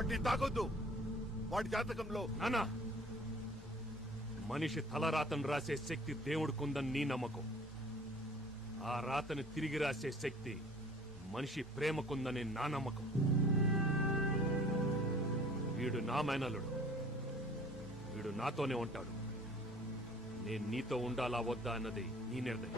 వాటిని తాగొద్దు. వాడి జాతకంలో నానా, మనిషి తలరాతను రాసే శక్తి దేవుడికుందని నీ నమ్మకం. ఆ రాతను తిరిగి రాసే శక్తి మనిషి ప్రేమకుందని నా నమ్మకం. వీడు నా మేనల్లుడు, వీడు నాతోనే ఉంటాడు. నేను నీతో ఉండాలా వద్దా అన్నది నీ నిర్ణయం.